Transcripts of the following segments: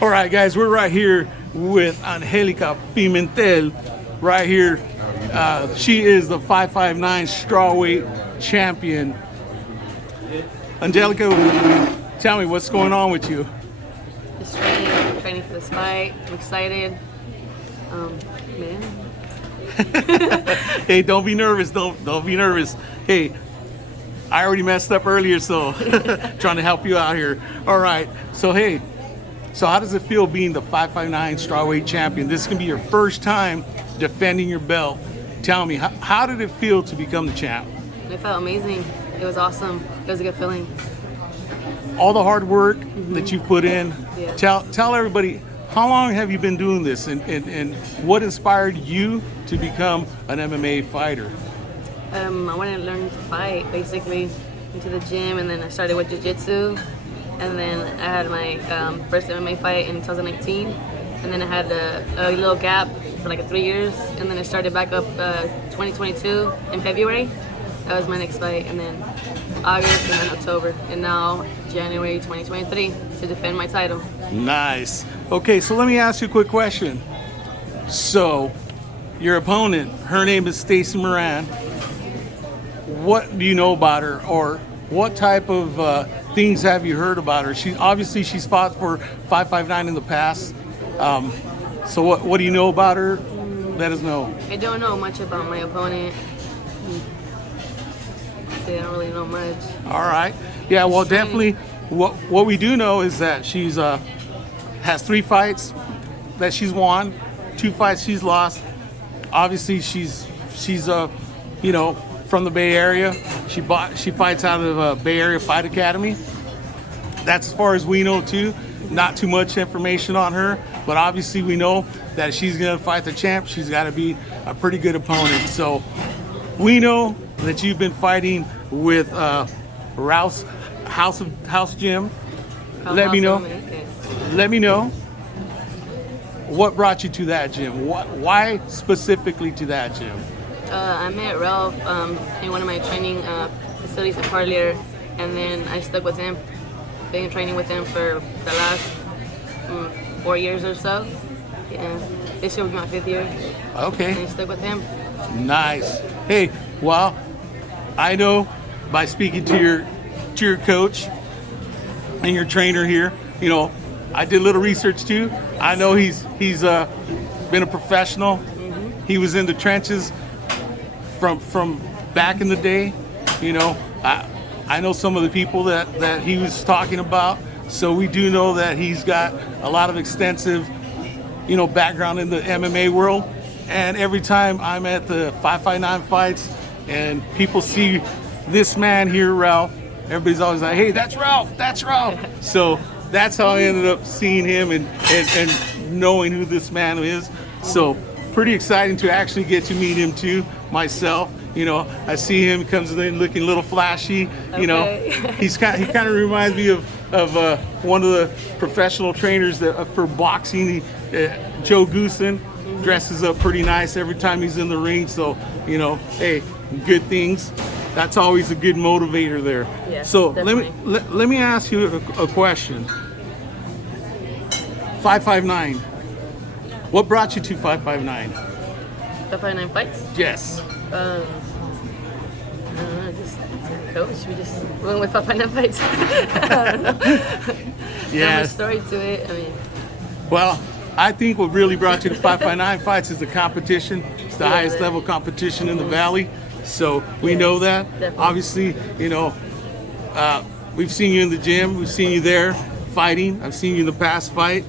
All right, guys, we're right here with Angelica Pimentel. Right here, she is the 559 strawweight champion. Angelica, tell me what's going on with you. Just training for this fight. I'm excited. Man. Hey, don't be nervous. Don't be nervous. Hey, I already messed up earlier, so trying to help you out here. All right. So hey, so how does it feel being the 559 strawweight champion? This is gonna be your first time defending your belt. Tell me, how did it feel to become the champ? It felt amazing. It was awesome. It was a good feeling. All the hard work that you've put in. Yeah. Tell everybody, how long have you been doing this, and what inspired you to become an MMA fighter? I wanted to learn to fight, basically, into the gym, and then I started with jiu-jitsu, and then I had my first MMA fight in 2019, and then I had a little gap for like 3 years, and then I started back up 2022 in February. That was my next fight, and then August, and then October, and now January 2023 to defend my title. Nice. Okay, so let me ask you a quick question. So, your opponent, her name is Stacey Moran. What do you know about her, or what type of things have you heard about her? She's fought for 559 in the past. So what do you know about her? Let us know. I don't know much about my opponent. I don't really know much. All right. Yeah. Well, definitely. What we do know is that she's has 3 fights that she's won, 2 fights she's lost. Obviously, she's you know, from the Bay Area. She fights out of Bay Area Fight Academy. That's as far as we know too. Not too much information on her, but obviously we know that she's gonna fight the champ. She's got to be a pretty good opponent. So we know that you've been fighting with Rouse House Gym. Let me know. Let me know what brought you to that gym. Why specifically to that gym? I met Ralph in one of my training facilities in Parlier, and then I stuck with him. Been training with him for the last 4 years or so. Yeah, this year will be my 5th year. Okay. And I stuck with him. Nice. Hey, well, I know by speaking to your coach and your trainer here, you know, I did a little research too. I know he's been a professional. He was in the trenches from back in the day. You know, I know some of the people that he was talking about. So we do know that he's got a lot of extensive, you know, background in the MMA world. And every time I'm at the 559 fights and people see this man here, Ralph, everybody's always like, hey, that's Ralph, that's Ralph. So that's how I ended up seeing him and knowing who this man is. So pretty exciting to actually get to meet him too, myself. You know, I see him, comes in looking a little flashy. You know, he kind of reminds me of one of the professional trainers for boxing, Joe Goosen. Dresses up pretty nice every time he's in the ring. So, you know, hey, good things. That's always a good motivator there. Yes, so definitely. let me ask you a question. 559. What brought you to 559? 559 fights? Yes. I don't know, just coach. We just went with 559 fights. I don't know. Yeah. There's a story to it. I mean, well, I think what really brought you to 559 fights is the competition. It's the highest level competition in the Valley. So we know that. Definitely. Obviously, you know, we've seen you in the gym. We've seen you there fighting. I've seen you in the past fight.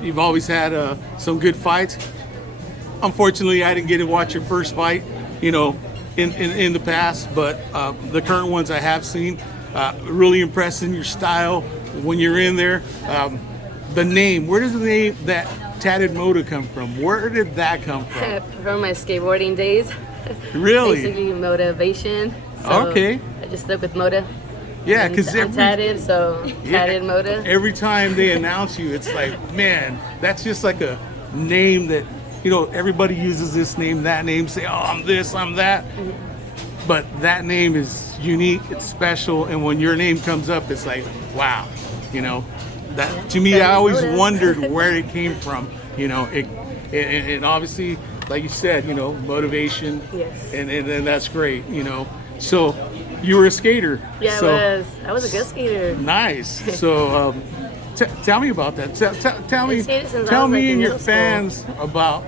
You've always had some good fights. Unfortunately, I didn't get to watch your first fight, you know, in the past, but the current ones I have seen. Really impressed in your style when you're in there. The name, where does the name that Tatted Moda come from? Where did that come from? from my skateboarding days. Really? Basically motivation. So Okay. I just stuck with Moda. Yeah, because I'm tatted, so tatted Moda. Every time they announce you, it's like, man, that's just like a name that, you know, everybody uses this name, that name, say, oh, I'm this, I'm that. But that name is unique, it's special, and when your name comes up, it's like, wow, you know. That to me, I always wondered where it came from. You know, and obviously, like you said, you know, motivation. Yes. And that's great. You know, so you were a skater. Yeah, so, I was a good skater. Nice. So tell me about that. Tell me, like, and your school. fans about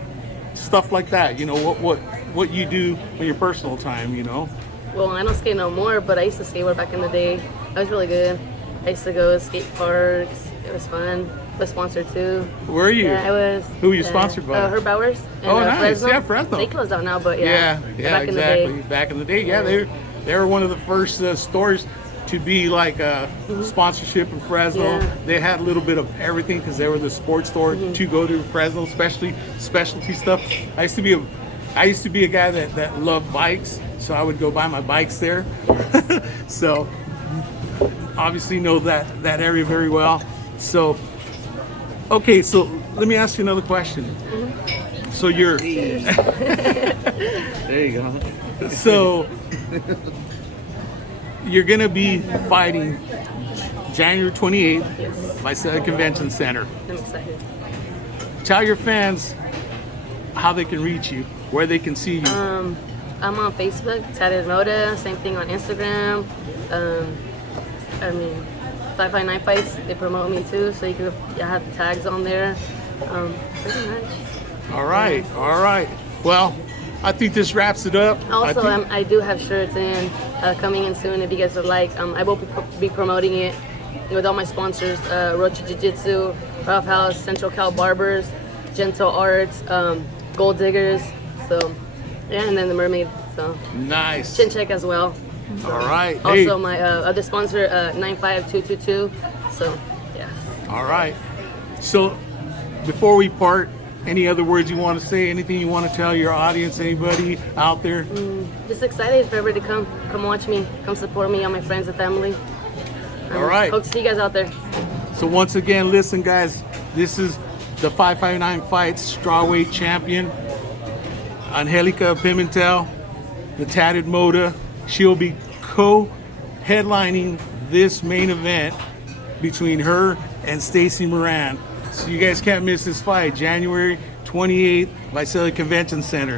stuff like that. You know, what you do in your personal time. You know. Well, I don't skate no more, but I used to skateboard back in the day. I was really good. I used to go to skate parks. It was fun. I was sponsored too. Were you? Yeah, I was. Who were you sponsored by? Herb Bowers. And, Oh, nice. Fresno. Yeah, Fresno. They closed out now, but Yeah, back exactly. in the day. Back in the day, yeah, they were one of the first stores to be like a sponsorship in Fresno. Yeah. They had a little bit of everything because they were the sports store to go to Fresno, especially specialty stuff. I used to be a guy that loved bikes, so I would go buy my bikes there. So obviously know that area very well. So okay, so let me ask you another question. So you're there you go. So you're gonna be fighting January 28th Yes. by City Convention Center. I'm excited. Tell your fans how they can reach you, where they can see you. I'm on Facebook, Tatted Moda. Same thing on Instagram. I mean, 559 Fights. They promote me too, so you can have tags on there. Pretty much. All right. Well, I think this wraps it up. Also, I think- I do have shirts coming in soon if you guys would like. I will be promoting it with all my sponsors: Rocha Jiu-Jitsu, Rough House, Central Cal Barbers, Gentle Arts, Gold Diggers. So, yeah, and then the Mermaid. So, nice. Chin Check as well. All right. Also, my other sponsor, 95222. So, yeah. All right. So, before we part, any other words you want to say? Anything you want to tell your audience? Anybody out there? Just excited for everybody to come watch me, come support me, all my friends and family. All right. Hope to see you guys out there. So once again, listen, guys. This is the 559 Fights Strawweight champion, Angelica Pimentel, the Tatted Moda. She'll be co-headlining this main event between her and Stacy Moran. So you guys can't miss this fight, January 28th by City Convention Center.